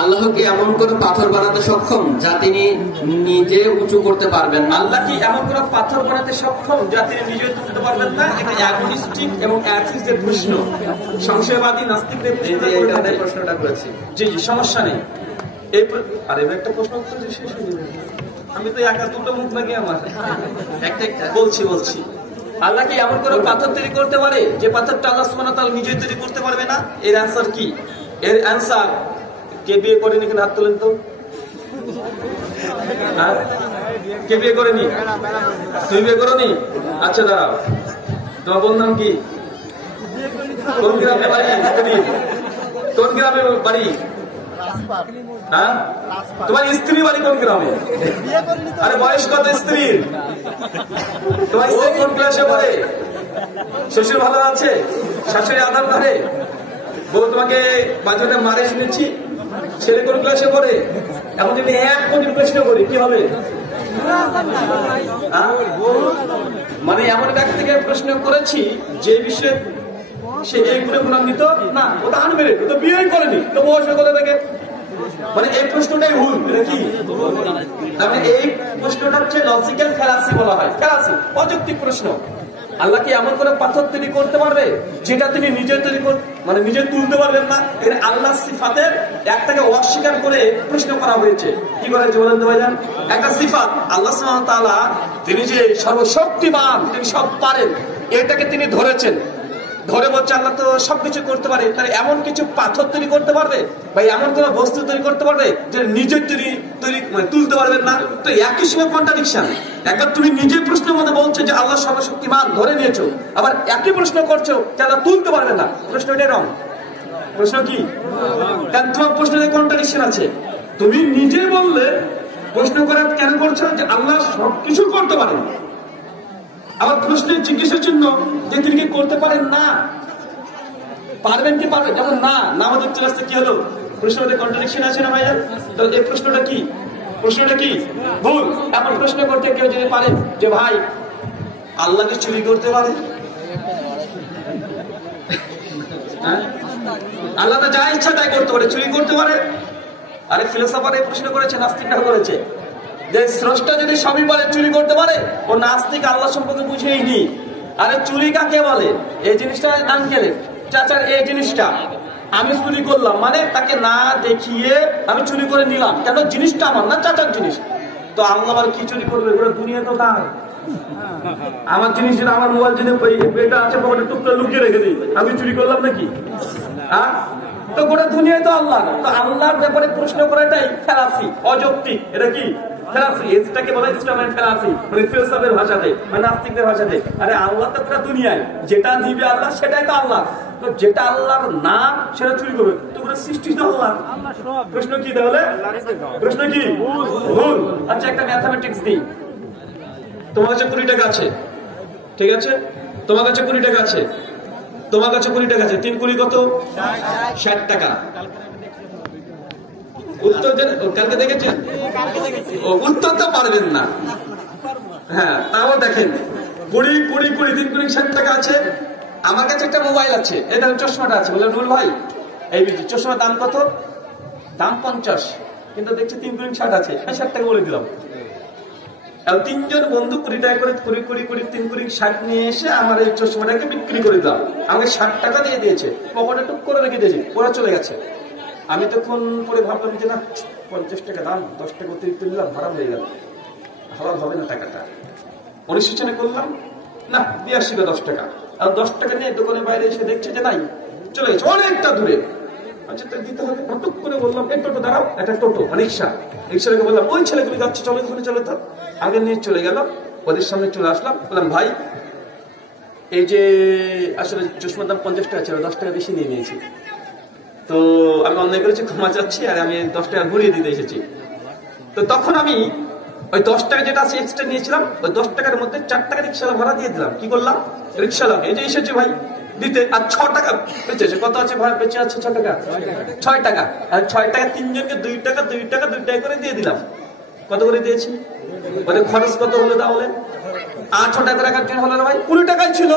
আল্লাহকে এমন করে পাথর বানাতে সক্ষম যা তিনি নিজে উঁচু করতে পারবেন না। আল্লাহ কি এমন করে পাথর বানাতে সক্ষম যা তিনি নিজে তুলতে পারবেন না? এটা অ্যাগনিস্টিক এবং অ্যাথিস্টদের প্রশ্ন, সংশয়বাদী নাস্তিকদের প্রশ্নটা করেছি। জি জি, সমস্যা নেই। আরে একটা প্রশ্ন উত্তর শেষ হয়ে যাবে। আমি তো একা দুটো মুখ নাকি আমার একটা বলছি আল্লাহ কি এমন করে পাথর তৈরি করতে পারে যে পাথরটা আল্লাহ সুবহানাহু ওয়া তাআলা নিজেই তৈরি করতে পারবে না? এর অ্যান্সার কি? এর অ্যান্সার, কে বিয়ে করেনি কিনা হাত তোলেন তো। কে বিয়ে করেনি? তুমি বিয়ে করোনি? আচ্ছা দাঁড়াও, তোমার বোন নাম কি? কোন গ্রামে বাড়ি? স্ত্রী কোন গ্রামে বাড়ি? হ্যাঁ, তোমার স্ত্রী বাড়ি কোন গ্রামে? আরে বয়স কত স্ত্রীর? তোমার স্ত্রী কোন ক্লাসে পড়ে? শ্বশুর ভালো আছে? শাশুড়ি আদর করে? বউ তোমাকে বাজারে মারে শুনেছি? ছেলে কোন ক্লাসে পড়ে? এখন যদি এক কোটি প্রশ্ন করি কি হবে? মানে এমন ব্যক্তিকে প্রশ্ন করেছি যে বিষয়ে সে এই গুণে গুণান্বিত না, ওটা আনমেরিট, ও তো বিয়ে করেনি, তো বয়স কোথা থেকে? মানে এই প্রশ্নটাই ভুল। এটা কি? মানে এই প্রশ্নটা হচ্ছে লজিক্যাল ফ্যালাসি বলা হয়, ফ্যালাসি, অযৌক্তিক প্রশ্ন। আল্লাহ কি এমন করে পাথর তৈরি করতে পারবে যেটা তিনি নিজে তৈরি মানে নিজে তুলতে পারবেন না? এর আল্লাহ সিফাতের একটাকে অস্বীকার করে প্রশ্ন করা হয়েছে। কি করা হয়েছে বলেন তো ভাইজান? একটা সিফাত আল্লাহ সুবহানাহু ওয়া তাআলা, তিনি যে সর্বশক্তিমান, তিনি সব পারেন, এটাকে তিনি ধরেছেন। ধরে বলছে আল্লাহ তো সবকিছু করতে পারে, তাহলে এমন কিছু পাথর তৈরি করতে পারবে বা এমন কোন বস্তু তৈরি করতে পারবে যে নিজের তৈরি মানে তুলতে পারবেন না? তো একই সময় কন্ট্রাডিকশন। একবার তুমি নিজের প্রশ্নের মধ্যে বলছো যে আল্লাহ সর্বশক্তিমান, ধরে নিয়েছো, আবার একই প্রশ্ন করছো যে আল্লাহ তুলতে পারবে না। প্রশ্ন এটাই রং। প্রশ্ন কি? কারণ তোমার প্রশ্নের কন্ট্রাডিকশন আছে। তুমি নিজে বললে প্রশ্ন করার কেন করছো যে আল্লাহ সবকিছু করতে পারেন, আবার প্রশ্নের জিজ্ঞাসার জন্য যে তিনি কি করতে পারেন না, পারবেন কি পারবেন? যেমন না আমাদের চলে আসতে কি হলো? প্রশ্নের মধ্যে কন্ট্রাডিকশন আছে না ভাইয়া? তো এই প্রশ্নটা কি? প্রশ্নটা কি ভুল? এমন প্রশ্ন করতে কেউ যদি পারে যে ভাই আল্লাহ কি চুরি করতে পারে? আল্লাহ তো যা ইচ্ছা তাই করতে পারে, চুরি করতে পারে? আরে ফিলোসফার এই প্রশ্ন করেছে, নাস্তিকরা করেছে যে স্রষ্টা যদি সবই পারে, চুরি করতে পারে? ও নাস্তিক আল্লাহ সম্পর্কে বুঝেই নি। আরে চুরি কাকে বলে? এই জিনিসটা আঙ্কেলের, চাচার এই জিনিসটা আমি চুরি করলাম, মানে তাকে না দেখিয়ে আমি চুরি করে নিলাম, কেন? জিনিসটা আমার না, চাচার জিনিস। তো আল্লাহ আবার কি চুরি করবে? পুরো দুনিয়া তো তার। আমার জিনিস যেটা, আমার মোবাইল যদি এটা আছে পকেটে টুকটা লুকিয়ে রেখে দিই, আমি চুরি করলাম নাকি? হ্যাঁ, তো গোটা দুনিয়ায় তো আল্লাহ। তো আল্লাহর ব্যাপারে প্রশ্ন করাটাই ফ্যালাসি, অযৌক্তিক। এটা কি? ফ্যালাসি। এটাকে বলা হয় ইসলামের ফ্যালাসি, মানে ফিলোসফের ভাষাতে, মানে নাস্তিকদের ভাষাতে। আরে আল্লাহ তো গোটা দুনিয়ায়, যেটা দিবে আল্লাহ সেটাই তো আল্লাহ। তো যেটা আল্লাহর না সেটা চুরি করবে, তো গোটা সৃষ্টি তো আল্লাহ। প্রশ্ন কি তাহলে? প্রশ্ন কি? ভুল। আচ্ছা একটা ম্যাথমেটিক্স দিই। তোমার কাছে 20 টাকা আছে, ঠিক আছে? তোমার কাছে 20 টাকা আছে, তোমার কাছে 20 টাকা আছে, 3 কুড়ি কত? 60 টাকা। উত্তর দেন। কালকে দেখেছেন? উত্তর তো পারবেন না। হ্যাঁ, তাও দেখেন 20 20 20 3 কুড়ি 60 টাকা আছে। আমার কাছে একটা মোবাইল আছে, এই দেখেন চশমাটা আছে। বললাম রুল ভাই এই চশমার দাম কত? দাম 50, কিন্তু দেখছি 3 কুড়ি 60 আছে, 60 টাকা বলে দিলাম। আর 3 জন বন্ধু 20 টাকা করে 3 কুড়ি 60 নিয়ে এসে আমার এই চশমাটাকে বিক্রি করে দিলাম। আমাকে 60 টাকা দিয়ে দিয়েছে, পকেটে টুক করে রেখে দিয়েছে, ওরা চলে গেছে। আমি তখন পরে ভাবলাম যে না, 50 টাকা দাম, 10 টাকা অতিরিক্ত নিলাম, হারাম হয়ে গেল, হারাম হবে না টাকাটা। অনুশোচনা করলাম, না দিয়ে আসি 10 টাকা। আর 10 টাকা নিয়ে দোকানের বাইরে এসে দেখছে যে নাই, চলে গেছে অনেকটা দূরে। আচ্ছা তাই দিতে হবে, টুক করে বললাম এই টোটো দাঁড়াও, একটা টোটো রিক্সাটাকে বললাম ওই ছেলেগুলি যাচ্ছে, চলে ওখানে চলে। তো আগে নিয়ে চলে গেল, ওদের সামনে চলে আসলাম, বললাম ভাই এই যে আসলে চশমার দাম 50 টাকা ছিল, 10 টাকা বেশি নিয়ে নিয়েছি, তো আমি অন্যায় করেছি, ক্ষমা চাচ্ছি, আর আমি 10 টাকা ঘুরিয়ে দিতে এসেছি। তো তখন আমি ওই 10 টাকা যেটা আছে এক্সট্রা নিয়েছিলাম, ওই 10 টাকার মধ্যে 4 টাকা রিক্সাওয়ালা ভাড়া দিয়ে দিলাম। কি করলাম? রিক্সাওয়ালাকে এই যে এসেছে ভাই দিতে, আর 6 টাকা বেঁচেছে। কত আছে ভাড়া? বেঁচে আছে 6 টাকা। 6 টাকা, আর 6 টাকা 3 জনকে 2 টাকা 2 টাকা 2 টাকা করে দিয়ে দিলাম। কত করে দিয়েছি? ওদের খরচ কত হলো তাহলে? 8 টাকা করে এক একজন হলো না ভাই? 20 টাকাই ছিল,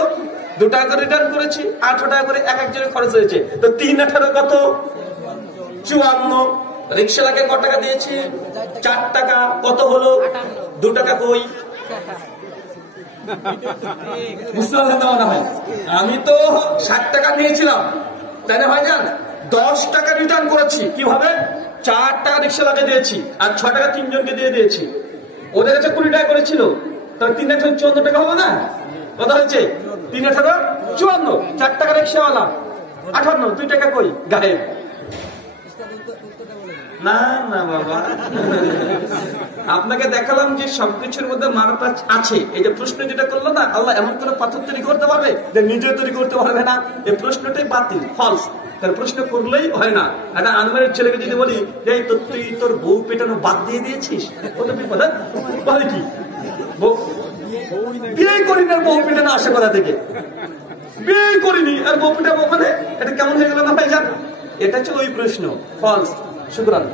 2 টাকা করে রিটার্ন করেছি, 8 টাকা করে এক একজনের খরচ হয়েছে। তো 3 18 কত? 54। রিক্সাওয়ালাকে কত টাকা দিয়েছি? 4 টাকা। কত হলো? 2 টাকা কই? বুঝতে পারলেন না মনে হয়? আমি তো 60 টাকা নিয়েছিলাম, তাই না ভাইজান? 10 টাকা রিটার্ন করেছি। কিভাবে? 4 টাকা রিক্সাওয়ালাকে দিয়েছি আর 6 টাকা 3 জনকে দিয়ে দিয়েছি। ওদের কাছে 20 টাকা করেছিল, তাহলে 3 টাকা 54 টাকা হলো না? কত হয়েছে? 3 টাকা 54। 4 টাকা রিক্সাওয়ালা 58। 2 টাকা কই? গায়েব। না না বাবা, আপনাকে দেখালাম যে সবকিছুর মধ্যে মারাটা আছে। এই যে প্রশ্ন যেটা করলো না, আল্লাহ এমন করে পাথর তৈরি করতে পারবে যে নিজে তৈরি করতে পারবে না, এই প্রশ্নটাই বাতিল, ফলস। তার প্রশ্ন করলেই হয় না। একটা আনমারের ছেলেকে যদি বলি যে তুই তোর বউ পেটানো বাদ দিয়ে দিয়েছিস, কত বিপদ। বলে কি বিয়ে করিনি আর বউ পেটানো আশা করা থেকে? বিয়ে করিনি আর বউ পেটাবো মানে এটা কেমন হয়ে গেল না ভাই? যান, এটা হচ্ছে ওই প্রশ্ন, ফলস। শুকরান।